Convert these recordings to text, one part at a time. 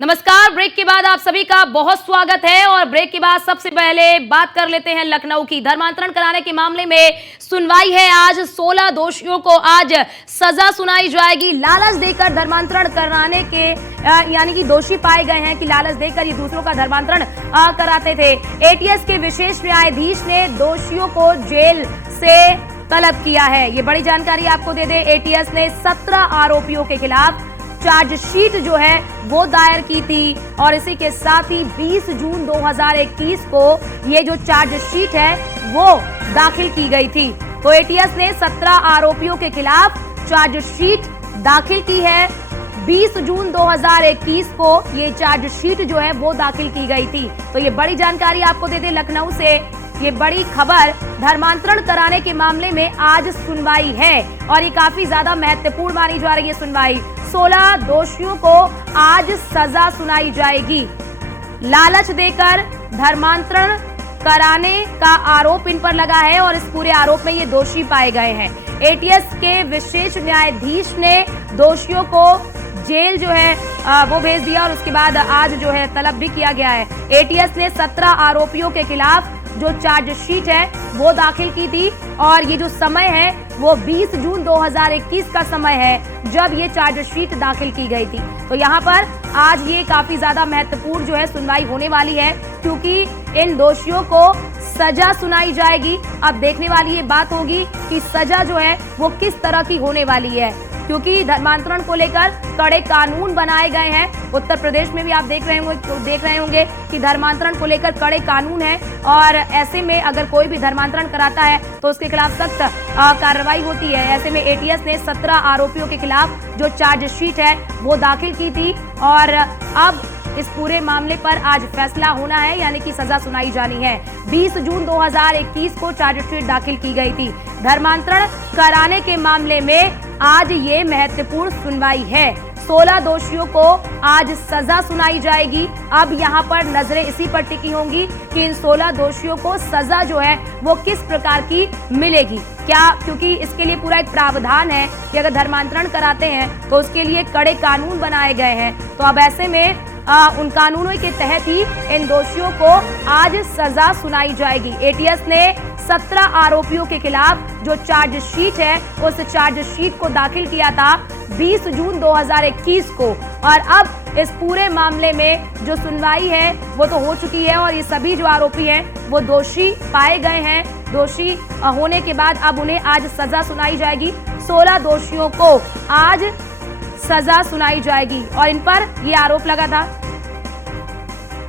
नमस्कार। ब्रेक के बाद आप सभी का बहुत स्वागत है और ब्रेक के बाद सबसे पहले बात कर लेते हैं लखनऊ की। धर्मांतरण कराने के मामले में सुनवाई है आज। 16 दोषियों को आज सजा सुनाई जाएगी। लालच देकर धर्मांतरण कराने के यानी कि दोषी पाए गए हैं कि लालच देकर ये दूसरों का धर्मांतरण कराते थे। एटीएस के विशेष न्यायाधीश ने दोषियों को जेल से तलब किया है। ये बड़ी जानकारी आपको दे दें, एटीएस ने 17 आरोपियों के खिलाफ चार्जशीट जो है वो दायर की थी और इसी के साथ ही 20 जून 2021 को ये जो चार्जशीट है वो दाखिल की गई थी। तो एटीएस ने 17 आरोपियों के खिलाफ चार्जशीट दाखिल की है। 20 जून 2021 को ये चार्जशीट जो है वो दाखिल की गई थी। तो ये बड़ी जानकारी आपको दे दें लखनऊ से, ये बड़ी खबर। धर्मांतरण कराने के मामले में आज सुनवाई है और ये काफी ज्यादा महत्वपूर्ण मानी जा रही है सुनवाई। 16 दोषियों को आज सजा सुनाई जाएगी। लालच देकर धर्मांतरण कराने का आरोप इन पर लगा है और इस पूरे आरोप में ये दोषी पाए गए हैं। एटीएस के विशेष न्यायाधीश ने दोषियों को जेल जो है वो भेज दिया और उसके बाद आज जो है तलब भी किया गया है। एटीएस ने 17 आरोपियों के खिलाफ जो चार्जशीट है वो दाखिल की थी और ये जो समय है वो 20 जून 2021 का समय है जब ये चार्जशीट दाखिल की गई थी। तो यहाँ पर आज ये काफी ज्यादा महत्वपूर्ण जो है सुनवाई होने वाली है क्योंकि इन दोषियों को सजा सुनाई जाएगी। अब देखने वाली ये बात होगी कि सजा जो है वो किस तरह की होने वाली है क्योंकि धर्मांतरण को लेकर कड़े कानून बनाए गए हैं। उत्तर प्रदेश में भी आप देख रहे होंगे कि धर्मांतरण को लेकर कड़े कानून हैं और ऐसे में अगर कोई भी धर्मांतरण कराता है तो उसके खिलाफ सख्त कार्रवाई होती है। ऐसे में एटीएस ने 17 आरोपियों के खिलाफ जो चार्जशीट है वो दाखिल की थी और अब इस पूरे मामले पर आज फैसला होना है यानी कि सजा सुनाई जानी है। 20 जून 2021 को चार्जशीट दाखिल की गई थी। धर्मांतरण कराने के मामले में आज ये महत्वपूर्ण सुनवाई है। 16 दोषियों को आज सजा सुनाई जाएगी। अब यहाँ पर नजरें इसी पर टिकी होंगी कि इन 16 दोषियों को सजा जो है वो किस प्रकार की मिलेगी। क्या, क्योंकि इसके लिए पूरा एक प्रावधान है कि अगर धर्मांतरण कराते हैं तो उसके लिए कड़े कानून बनाए गए हैं। तो अब ऐसे में उन कानूनों के तहत ही इन दोषियों को आज सजा सुनाई जाएगी। एटीएस ने 17 आरोपियों के खिलाफ जो चार्जशीट है उस चार्जशीट को दाखिल किया था 20 जून 2021 को और अब इस पूरे मामले में जो सुनवाई है वो तो हो चुकी है और ये सभी जो आरोपी हैं वो दोषी पाए गए हैं। दोषी होने के बाद अब उन्हें आज सजा सुनाई जाएगी। 16 दोषियों को आज सजा सुनाई जाएगी और इन पर ये आरोप लगा था।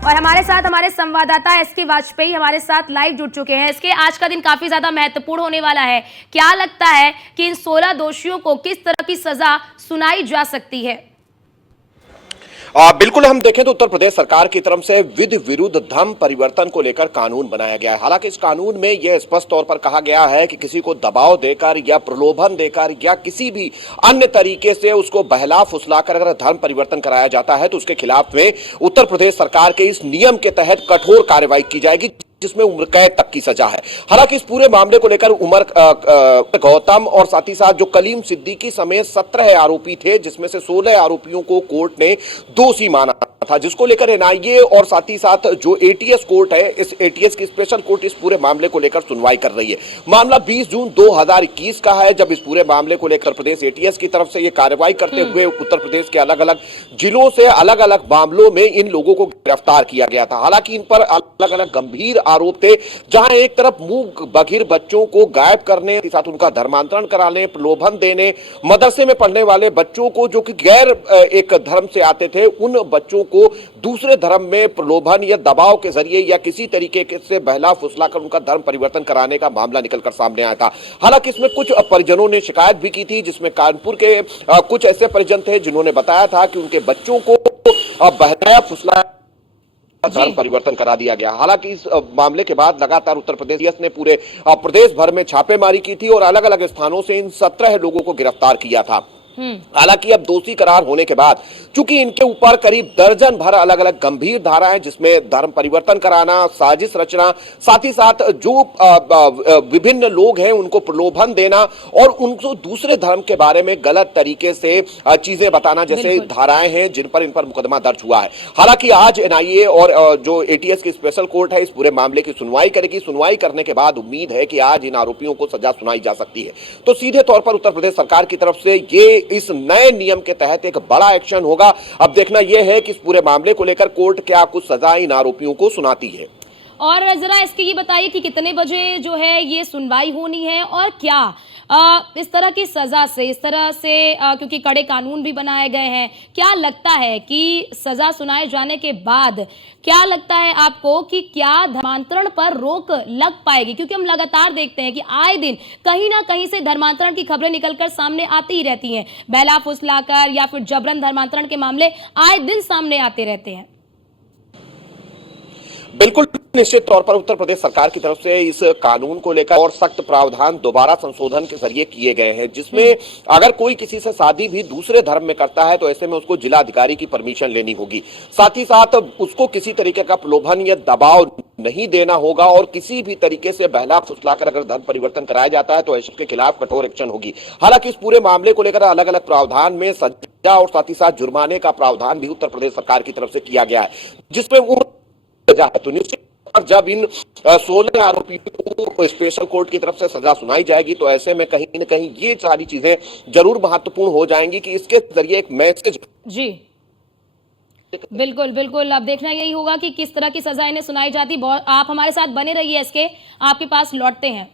और हमारे साथ हमारे संवाददाता एसके वाजपेयी हमारे साथ लाइव जुड़ चुके हैं। इसके आज का दिन काफी ज्यादा महत्वपूर्ण होने वाला है। क्या लगता है कि इन 16 दोषियों को किस तरह की सजा सुनाई जा सकती है? बिल्कुल, हम देखें तो उत्तर प्रदेश सरकार की तरफ से विधि विरुद्ध धर्म परिवर्तन को लेकर कानून बनाया गया है। हालांकि इस कानून में यह स्पष्ट तौर पर कहा गया है कि किसी को दबाव देकर या प्रलोभन देकर या किसी भी अन्य तरीके से उसको बहला फुसलाकर अगर धर्म परिवर्तन कराया जाता है तो उसके खिलाफ में उत्तर प्रदेश सरकार के इस नियम के तहत कठोर कार्रवाई की जाएगी जिसमें उम्र कैद तक की सजा है। हालांकि इस पूरे मामले को लेकर उमर गौतम और साथ ही साथ जो कलीम सिद्दीकी समेत 17 आरोपी थे जिसमें से 16 आरोपियों को कोर्ट ने दोषी माना था, जिसको लेकर एनआईए और साथ ही साथ जो एटीएस कोर्ट है, इस एटीएस की स्पेशल कोर्ट इस पूरे मामले को लेकर सुनवाई कर रही है। मामला 20 जून 2021 का है जब इस पूरे मामले को लेकर प्रदेश एटीएस की तरफ से ये कार्रवाई करते हुए उत्तर प्रदेश के अलग अलग जिलों से अलग अलग मामलों में इन लोगों को गिरफ्तार किया गया था। हालांकि इन पर अलग अलग गंभीर आरोप थे, जहां एक तरफ मुंह बधिर बच्चों को गायब करने के साथ उनका धर्मांतरण कराने, प्रलोभन देने, मदरसे में पढ़ने वाले बच्चों को जो कि गैर एक धर्म से आते थे उन बच्चों को दूसरे धर्म में प्रलोभन या दबाव के जरिए या किसी तरीके से बहला फुसला कर उनका धर्म परिवर्तन कराने का मामला निकलकर सामने आया था। हालांकि इसमें कुछ परिजनों ने शिकायत भी की थी जिसमें कानपुर के कुछ ऐसे परिजन थे जिन्होंने बताया था कि उनके बच्चों को बहलाया फुसलाया धर्म परिवर्तन करा दिया गया। हालांकि इस मामले के बाद लगातार उत्तर प्रदेश ने पूरे प्रदेश भर में छापेमारी की थी और अलग अलग स्थानों से इन 17 लोगों को गिरफ्तार किया था। हालांकि अब दोषी करार होने के बाद चूंकि इनके ऊपर करीब दर्जन भर अलग अलग गंभीर धाराएं जिसमें धर्म परिवर्तन कराना, साजिश रचना, साथ ही साथ जो विभिन्न लोग हैं उनको प्रलोभन देना और उनको दूसरे धर्म के बारे में गलत तरीके से चीजें बताना जैसे धाराएं हैं जिन पर इन पर मुकदमा दर्ज हुआ है। हालांकि आज एनआईए और जो एटीएस की स्पेशल कोर्ट है इस पूरे मामले की सुनवाई करेगी। सुनवाई करने के बाद उम्मीद है कि आज इन आरोपियों को सजा सुनाई जा सकती है। तो सीधे तौर पर उत्तर प्रदेश सरकार की तरफ से ये इस नए नियम के तहत एक बड़ा एक्शन होगा। अब देखना यह है कि इस पूरे मामले को लेकर कोर्ट क्या कुछ सजा इन आरोपियों को सुनाती है। और जरा इसके ये बताइए कि कितने बजे जो है ये सुनवाई होनी है और क्या इस तरह की सजा से, इस तरह से क्योंकि कड़े कानून भी बनाए गए हैं, क्या लगता है कि सजा सुनाए जाने के बाद क्या लगता है आपको कि क्या धर्मांतरण पर रोक लग पाएगी? क्योंकि हम लगातार देखते हैं कि आए दिन कहीं ना कहीं से धर्मांतरण की खबरें निकलकर सामने आती ही रहती हैं। बहला फुसलाकर या फिर जबरन धर्मांतरण के मामले आए दिन सामने आते रहते हैं। बिल्कुल निश्चित तौर पर उत्तर प्रदेश सरकार की तरफ से इस कानून को लेकर और सख्त प्रावधान दोबारा संशोधन के जरिए किए गए हैं, जिसमें अगर कोई किसी से शादी भी दूसरे धर्म में करता है तो ऐसे में उसको जिलाधिकारी की परमिशन लेनी होगी। साथ ही साथ उसको किसी तरीके का प्रलोभन या दबाव नहीं देना होगा और किसी भी तरीके से बहला फुसलाकर अगर धर्म परिवर्तन कराया जाता है तो ऐसे के खिलाफ कठोर एक्शन होगी। हालांकि इस पूरे मामले को लेकर अलग अलग प्रावधान में सजा और साथ ही साथ जुर्माने का प्रावधान भी उत्तर प्रदेश सरकार की तरफ से किया गया है, जिसमें वो तो निश्चित और जब इन 16 आरोपियों को स्पेशल कोर्ट की तरफ से सजा सुनाई जाएगी तो ऐसे में कहीं न कहीं ये सारी चीजें जरूर महत्वपूर्ण हो जाएंगी कि इसके जरिए एक मैसेज। जी बिल्कुल बिल्कुल, अब देखना यही होगा कि किस तरह की सजा इन्हें सुनाई जाती। आप हमारे साथ बने रहिए, एसके आपके पास लौटते हैं।